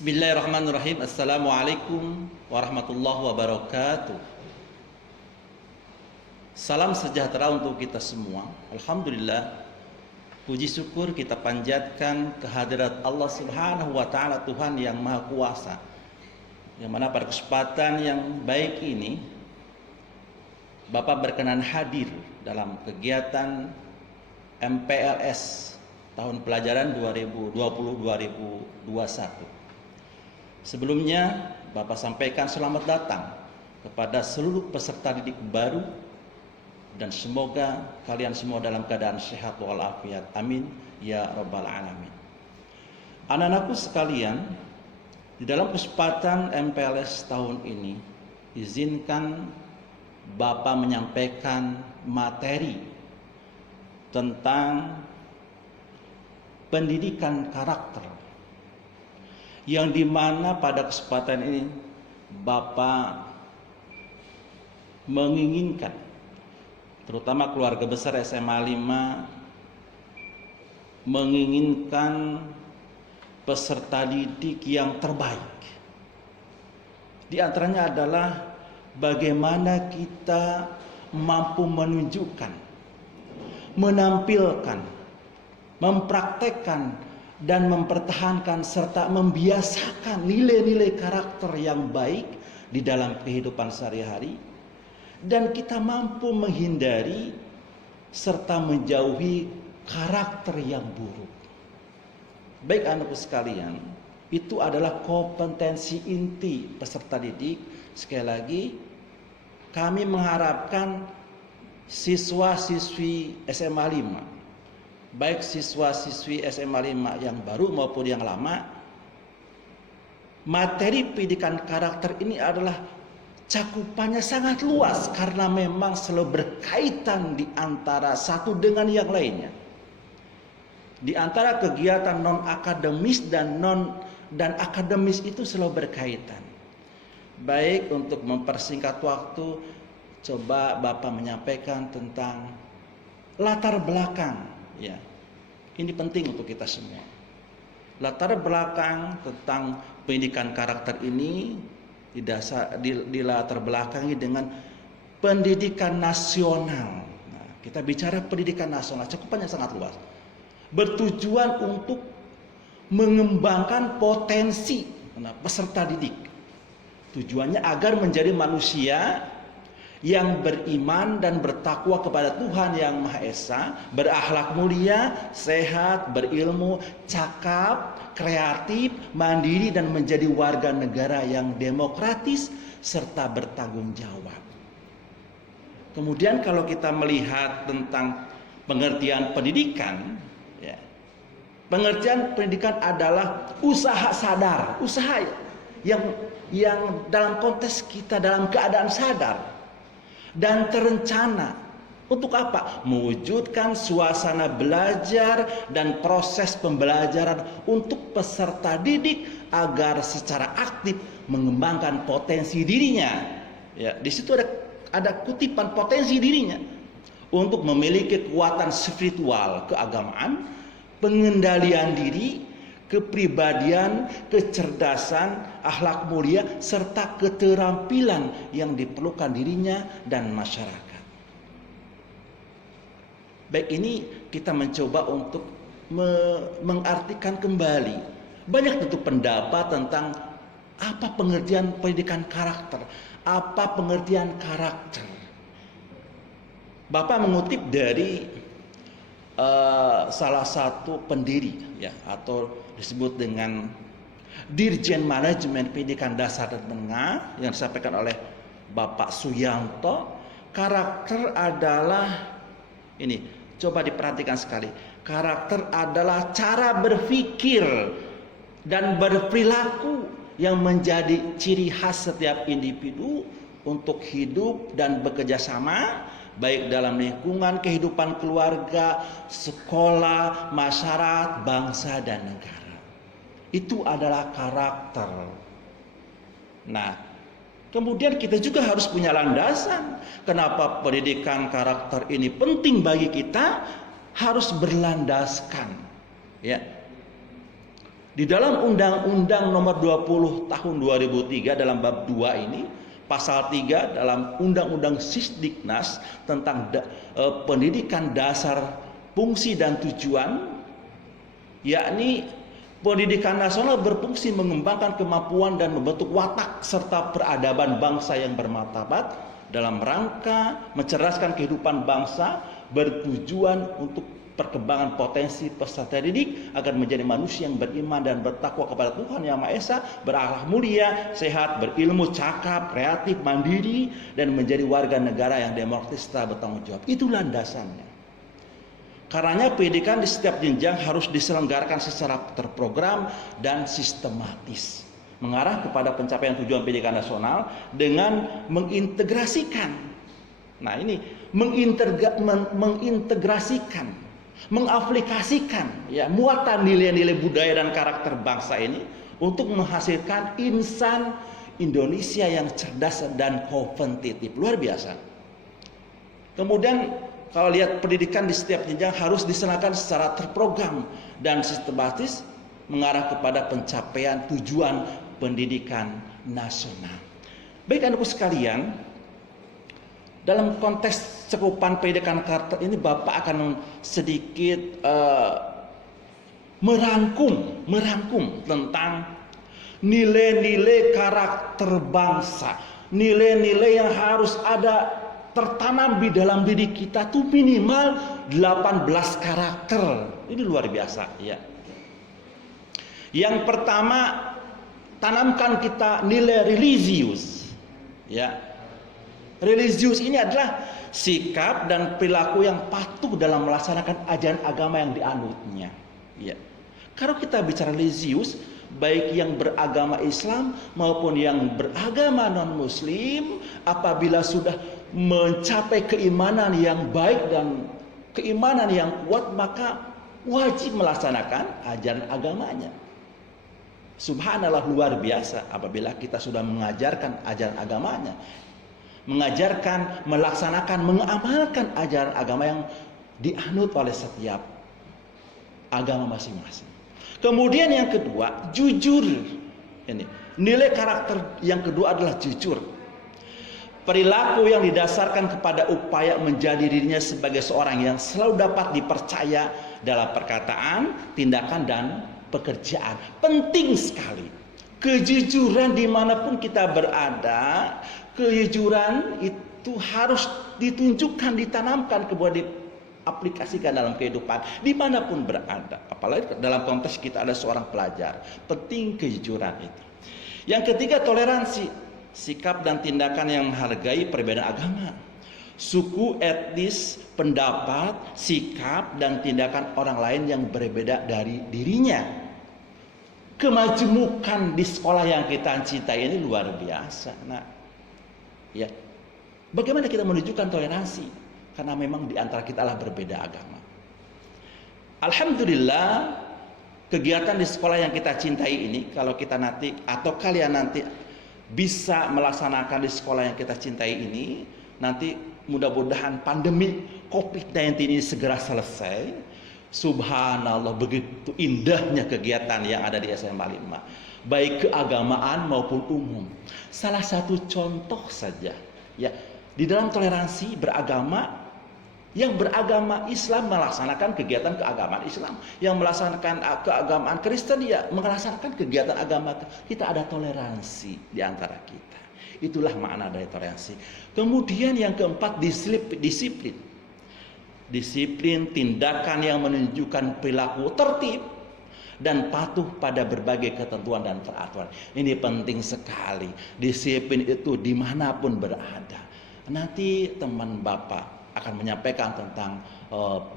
Bismillahirrahmanirrahim. Assalamualaikum warahmatullahi wabarakatuh. Salam sejahtera untuk kita semua. Alhamdulillah, puji syukur kita panjatkan kehadirat Allah Subhanahu wa taala, Tuhan yang Maha Kuasa. Yang mana pada kesempatan yang baik ini Bapak berkenan hadir dalam kegiatan MPLS tahun pelajaran 2020-2021. Sebelumnya, Bapak sampaikan selamat datang kepada seluruh peserta didik baru dan semoga kalian semua dalam keadaan sehat walafiat. Amin ya rabbal alamin. Anak-anakku sekalian, di dalam kesempatan MPLS tahun ini, izinkan Bapak menyampaikan materi tentang pendidikan karakter, yang dimana pada kesempatan ini Bapak menginginkan terutama keluarga besar SMA 5 menginginkan peserta didik yang terbaik. Di antaranya adalah bagaimana kita mampu menunjukkan, menampilkan, mempraktekkan dan mempertahankan serta membiasakan nilai-nilai karakter yang baik di dalam kehidupan sehari-hari, dan kita mampu menghindari serta menjauhi karakter yang buruk. Baik anakku sekalian, itu adalah kompetensi inti peserta didik. Sekali lagi, kami mengharapkan siswa-siswi SMA 5, baik siswa-siswi SMA 5 yang baru maupun yang lama, materi pendidikan karakter ini adalah cakupannya sangat luas karena memang selalu berkaitan di antara satu dengan yang lainnya. Di antara kegiatan non akademis dan akademis itu selalu berkaitan. Baik, untuk mempersingkat waktu, coba Bapak menyampaikan tentang latar belakang. Ya, ini penting untuk kita semua. Latar belakang tentang pendidikan karakter ini dilatar belakangi dengan pendidikan nasional. Nah, kita bicara pendidikan nasional, cakupannya sangat luas. Bertujuan untuk mengembangkan potensi peserta didik. Tujuannya agar menjadi manusia yang beriman dan bertakwa kepada Tuhan yang Maha Esa, berakhlak mulia, sehat, berilmu, cakap, kreatif, mandiri, dan menjadi warga negara yang demokratis serta bertanggung jawab. Kemudian kalau kita melihat tentang pengertian pendidikan, ya, pengertian pendidikan adalah usaha sadar, usaha yang dalam konteks kita dalam keadaan sadar dan terencana. Untuk apa? Mewujudkan suasana belajar dan proses pembelajaran untuk peserta didik agar secara aktif mengembangkan potensi dirinya. Ya, di situ ada kutipan potensi dirinya untuk memiliki kekuatan spiritual, keagamaan, pengendalian diri, kepribadian, kecerdasan, akhlak mulia, serta keterampilan yang diperlukan dirinya dan masyarakat. Baik, ini kita mencoba untuk mengartikan kembali. Banyak tentu pendapat tentang apa pengertian pendidikan karakter, apa pengertian karakter. Bapak mengutip dari salah satu pendiri, ya, atau disebut dengan Dirjen Manajemen Pendidikan Dasar dan Menengah yang disampaikan oleh Bapak Suyanto. Karakter adalah ini, coba diperhatikan sekali. Karakter adalah cara berpikir dan berperilaku yang menjadi ciri khas setiap individu untuk hidup dan bekerja sama, baik dalam lingkungan kehidupan keluarga, sekolah, masyarakat, bangsa, dan negara. Itu adalah karakter. Nah, kemudian kita juga harus punya landasan. Kenapa pendidikan karakter ini penting bagi kita? Harus berlandaskan, ya, Di dalam Undang-Undang Nomor 20 Tahun 2003 dalam bab 2 ini, pasal 3 dalam Undang-Undang Sisdiknas tentang pendidikan dasar, fungsi dan tujuan, yakni pendidikan nasional berfungsi mengembangkan kemampuan dan membentuk watak serta peradaban bangsa yang bermartabat dalam rangka mencerdaskan kehidupan bangsa, bertujuan untuk perkembangan potensi peserta didik agar menjadi manusia yang beriman dan bertakwa kepada Tuhan Yang Maha Esa, berakhlak mulia, sehat, berilmu, cakap, kreatif, mandiri, dan menjadi warga negara yang demokratis serta bertanggung jawab. Itu landasannya. Karenanya pendidikan di setiap jenjang harus diselenggarakan secara terprogram dan sistematis, mengarah kepada pencapaian tujuan pendidikan nasional dengan mengintegrasikan. Nah ini mengintegrasikan, mengaplikasikan ya muatan nilai-nilai budaya dan karakter bangsa ini untuk menghasilkan insan Indonesia yang cerdas dan kompetitif. Luar biasa. Kemudian kalau lihat pendidikan di setiap jenjang harus diselenggarakan secara terprogram dan sistematis mengarah kepada pencapaian tujuan pendidikan nasional. Baik anak-anakku sekalian, dalam konteks cakupan pendidikan karakter ini Bapak akan sedikit merangkum tentang nilai-nilai karakter bangsa, nilai-nilai yang harus ada tertanam di dalam diri kita tuh minimal 18 karakter. Ini luar biasa ya. Yang pertama, tanamkan kita nilai religius ya. Religius ini adalah sikap dan perilaku yang patuh dalam melaksanakan ajaran agama yang dianutnya. Ya. Kalau kita bicara religius, baik yang beragama Islam maupun yang beragama non-Muslim, apabila sudah mencapai keimanan yang baik dan keimanan yang kuat, maka wajib melaksanakan ajaran agamanya. Subhanallah, luar biasa apabila kita sudah mengajarkan ajaran agamanya, mengajarkan, melaksanakan, mengamalkan ajaran agama yang dianut oleh setiap agama masing-masing. Kemudian yang kedua, jujur. Ini nilai karakter yang kedua adalah jujur. Perilaku yang didasarkan kepada upaya menjadi dirinya sebagai seorang yang selalu dapat dipercaya dalam perkataan, tindakan, dan pekerjaan. Penting sekali. Kejujuran dimanapun kita berada, kejujuran itu harus ditunjukkan, ditanamkan, kemudian diaplikasikan dalam kehidupan dimanapun berada. Apalagi dalam konteks kita ada seorang pelajar. Penting kejujuran itu. Yang ketiga, toleransi. Sikap dan tindakan yang menghargai perbedaan agama, suku, etnis, pendapat, sikap, dan tindakan orang lain yang berbeda dari dirinya. Kemajemukan di sekolah yang kita cintai ini luar biasa. Nah, ya, bagaimana kita menunjukkan toleransi? Karena memang di antara kita lah berbeda agama. Alhamdulillah, kegiatan di sekolah yang kita cintai ini, kalau kita nanti atau kalian nanti bisa melaksanakan di sekolah yang kita cintai ini, nanti mudah-mudahan pandemi COVID-19 ini segera selesai. Subhanallah, begitu indahnya kegiatan yang ada di SMA 5, baik keagamaan maupun umum. Salah satu contoh saja ya, di dalam toleransi beragama, yang beragama Islam melaksanakan kegiatan keagamaan Islam, yang melaksanakan keagamaan Kristen ya melaksanakan kegiatan agama. Kita ada toleransi di antara kita. Itulah makna dari toleransi. Kemudian yang keempat, disiplin. Disiplin tindakan yang menunjukkan perilaku tertib dan patuh pada berbagai ketentuan dan peraturan. Ini penting sekali. Disiplin itu dimanapun berada. Nanti teman Bapak akan menyampaikan tentang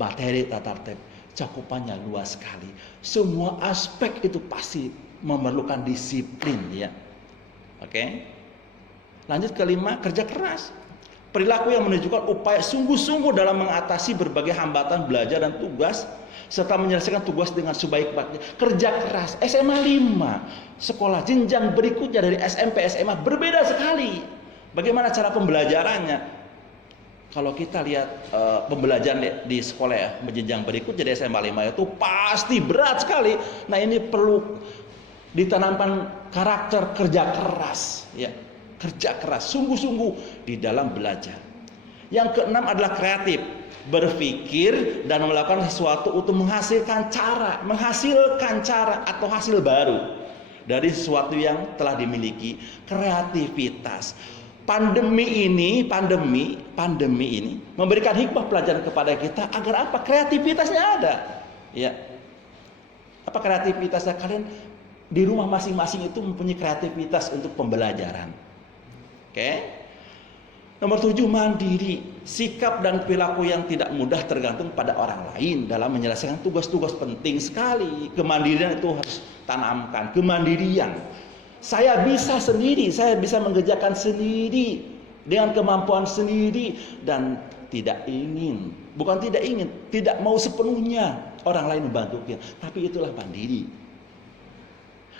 materi tata tertib, cakupannya luas sekali. Semua aspek itu pasti memerlukan disiplin ya. Oke. Lanjut kelima, kerja keras. Perilaku yang menunjukkan upaya sungguh-sungguh dalam mengatasi berbagai hambatan belajar dan tugas serta menyelesaikan tugas dengan sebaik-baiknya. Kerja keras. SMA 5, sekolah jenjang berikutnya dari SMP SMA berbeda sekali. Bagaimana cara pembelajarannya? Kalau kita lihat pembelajaran di sekolah ya, jenjang berikut jadi SMA 5 itu pasti berat sekali. Nah, ini perlu ditanamkan karakter kerja keras, ya. Kerja keras, sungguh-sungguh di dalam belajar. Yang keenam adalah kreatif, berpikir dan melakukan sesuatu untuk menghasilkan cara atau hasil baru dari sesuatu yang telah dimiliki. Kreativitas. Pandemi ini memberikan hikmah pelajaran kepada kita agar apa? Kreativitasnya ada. Ya. Apa kreativitasnya? Kalian di rumah masing-masing itu mempunyai kreativitas untuk pembelajaran. Oke. Nomor 7, mandiri. Sikap dan perilaku yang tidak mudah tergantung pada orang lain dalam menyelesaikan tugas-tugas penting sekali. Kemandirian itu harus tanamkan. Kemandirian. Saya bisa sendiri, saya bisa mengerjakan sendiri dengan kemampuan sendiri dan tidak mau sepenuhnya orang lain membantu kita, tapi itulah mandiri.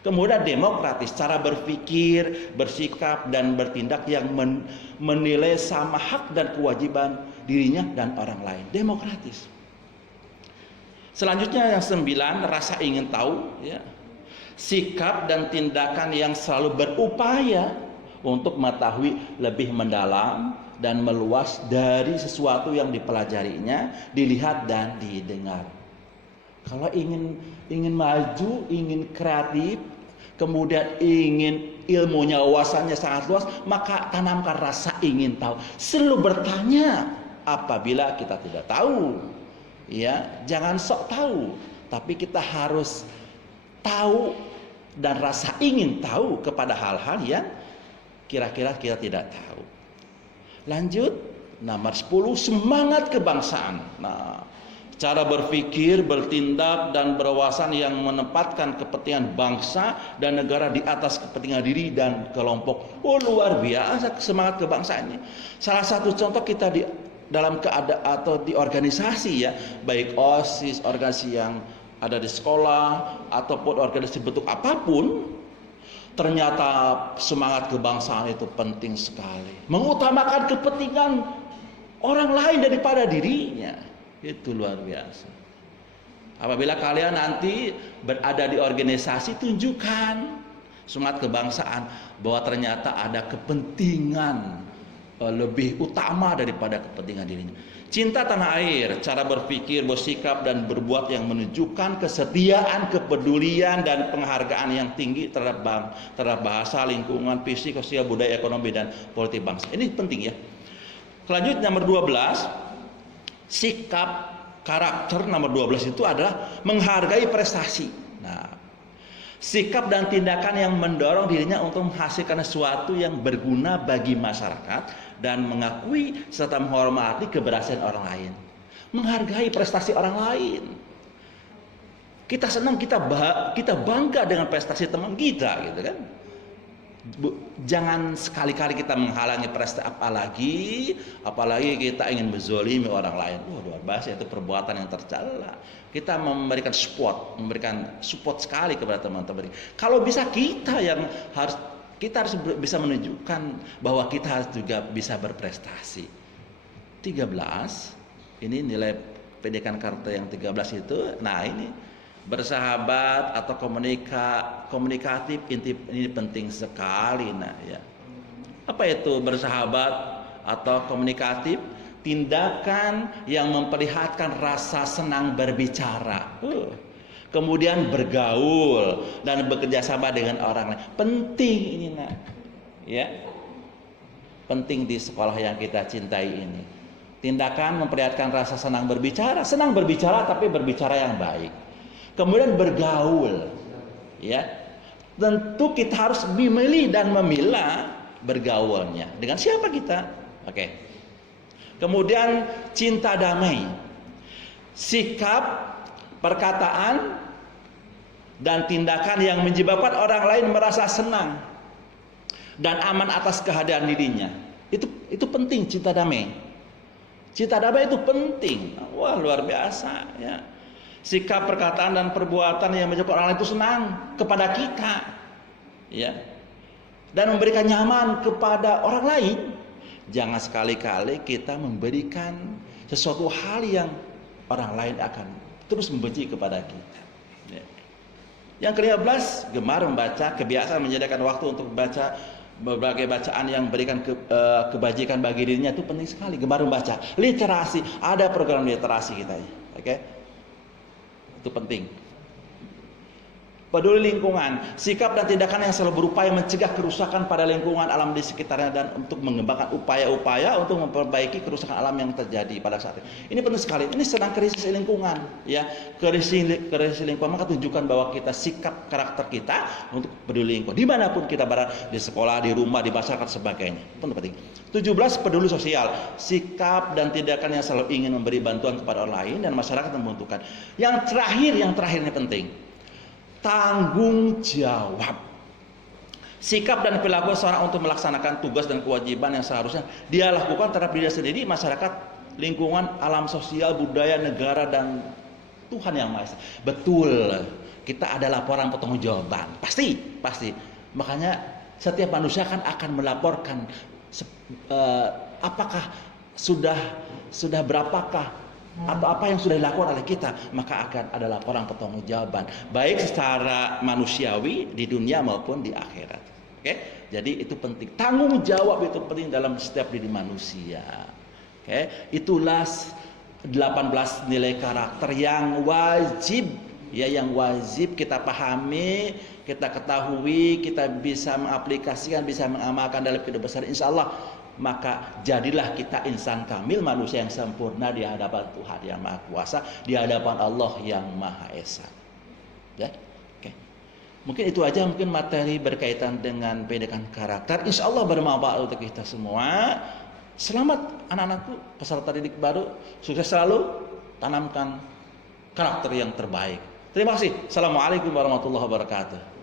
Kemudian demokratis, cara berpikir, bersikap dan bertindak yang menilai sama hak dan kewajiban dirinya dan orang lain. Demokratis. Selanjutnya yang 9, rasa ingin tahu, ya. Sikap dan tindakan yang selalu berupaya untuk mengetahui lebih mendalam dan meluas dari sesuatu yang dipelajarinya, dilihat dan didengar. Kalau ingin maju, ingin kreatif, kemudian ingin ilmunya, wawasannya sangat luas, maka tanamkan rasa ingin tahu. Selalu bertanya apabila kita tidak tahu. Ya, jangan sok tahu, tapi kita harus tahu dan rasa ingin tahu kepada hal-hal yang kira-kira kita tidak tahu. Lanjut, nomor 10, semangat kebangsaan. Nah, cara berpikir, bertindak dan berwawasan yang menempatkan kepentingan bangsa dan negara di atas kepentingan diri dan kelompok. Oh, luar biasa semangat kebangsaannya. Salah satu contoh kita di dalam keadaan atau di organisasi, ya, baik OSIS, organisasi yang ada di sekolah ataupun organisasi bentuk apapun, ternyata semangat kebangsaan itu penting sekali. Mengutamakan kepentingan orang lain daripada dirinya. Itu luar biasa. Apabila kalian nanti berada di organisasi, tunjukkan semangat kebangsaan bahwa ternyata ada kepentingan lebih utama daripada kepentingan dirinya. Cinta tanah air, cara berpikir, bersikap dan berbuat yang menunjukkan kesetiaan, kepedulian dan penghargaan yang tinggi terhadap bahasa, lingkungan, fisik, sosial, budaya, ekonomi dan politik bangsa. Ini penting, ya. Selanjutnya nomor 12, sikap karakter nomor 12 itu adalah menghargai prestasi. Nah, sikap dan tindakan yang mendorong dirinya untuk menghasilkan sesuatu yang berguna bagi masyarakat dan mengakui serta menghormati keberhasilan orang lain. Menghargai prestasi orang lain. Kita senang, kita bangga dengan prestasi teman kita, gitu kan. Jangan sekali-kali kita menghalangi prestasi, apalagi kita ingin menzolimi orang lain. Luar biasa, itu perbuatan yang tercela. Kita memberikan support sekali kepada teman-teman. Kalau bisa kita harus bisa menunjukkan bahwa kita juga bisa berprestasi. 13, ini nilai pendidikan karakter yang 13 itu. Nah, ini bersahabat atau komunikatif, ini penting sekali. Nah, ya. Apa itu bersahabat atau komunikatif? Tindakan yang memperlihatkan rasa senang berbicara. Kemudian bergaul dan bekerja sama dengan orang lain. Penting ini, nah. Ya. Penting di sekolah yang kita cintai ini. Tindakan memperlihatkan rasa senang berbicara tapi berbicara yang baik. Kemudian bergaul. Ya. Tentu kita harus memilih dan memilah bergaulnya. Dengan siapa kita? Oke. Kemudian cinta damai. Sikap, perkataan dan tindakan yang menyebabkan orang lain merasa senang dan aman atas kehadiran dirinya. Itu penting, cinta damai. Cinta damai itu penting. Wah, luar biasa, ya. Sikap, perkataan dan perbuatan yang menyebabkan orang lain itu senang kepada kita, ya. Dan memberikan nyaman kepada orang lain Jangan sekali-kali kita memberikan sesuatu hal yang orang lain akan terus membenci kepada kita. Ya. Yang ke-15, gemar membaca, kebiasaan menyediakan waktu untuk membaca berbagai bacaan yang memberikan kebajikan bagi dirinya itu penting sekali. Gemar membaca, literasi, ada program literasi kita ya. Oke. Itu penting. Peduli lingkungan, sikap dan tindakan yang selalu berupaya mencegah kerusakan pada lingkungan alam di sekitarnya dan untuk mengembangkan upaya-upaya untuk memperbaiki kerusakan alam yang terjadi pada saat ini. Ini penting sekali. Ini sedang krisis lingkungan, ya. Krisis lingkungan, maka tunjukkan bahwa kita sikap karakter kita untuk peduli lingkungan. Dimanapun kita berada, di sekolah, di rumah, di masyarakat sebagainya. Penting. 17, peduli sosial, sikap dan tindakan yang selalu ingin memberi bantuan kepada orang lain dan masyarakat yang membutuhkan. Yang terakhir ini penting. Tanggung jawab, sikap dan perilaku seorang untuk melaksanakan tugas dan kewajiban yang seharusnya dia lakukan terhadap diri sendiri, masyarakat, lingkungan, alam sosial, budaya, negara, dan Tuhan Yang Maha Esa. Betul, kita ada laporan pertanggungjawaban, pasti. Makanya setiap manusia kan akan melaporkan apakah sudah berapakah atau apa yang sudah dilakukan oleh kita, maka akan ada laporan pertanggungjawaban baik secara manusiawi di dunia maupun di akhirat. Oke? Jadi itu penting. Tanggung jawab itu penting dalam setiap diri manusia. Oke? Itulah 18 nilai karakter yang wajib kita pahami, kita ketahui, kita bisa mengaplikasikan, bisa mengamalkan dalam kehidupan sehari-hari. Insyaallah maka jadilah kita insan kamil, manusia yang sempurna di hadapan Tuhan Yang Maha Kuasa, di hadapan Allah Yang Maha Esa. Ya, oke. Mungkin itu aja, mungkin materi berkaitan dengan pendidikan karakter. Insya Allah bermanfaat untuk kita semua. Selamat anak-anakku, peserta didik baru, sukses selalu, tanamkan karakter yang terbaik. Terima kasih. Assalamualaikum warahmatullahi wabarakatuh.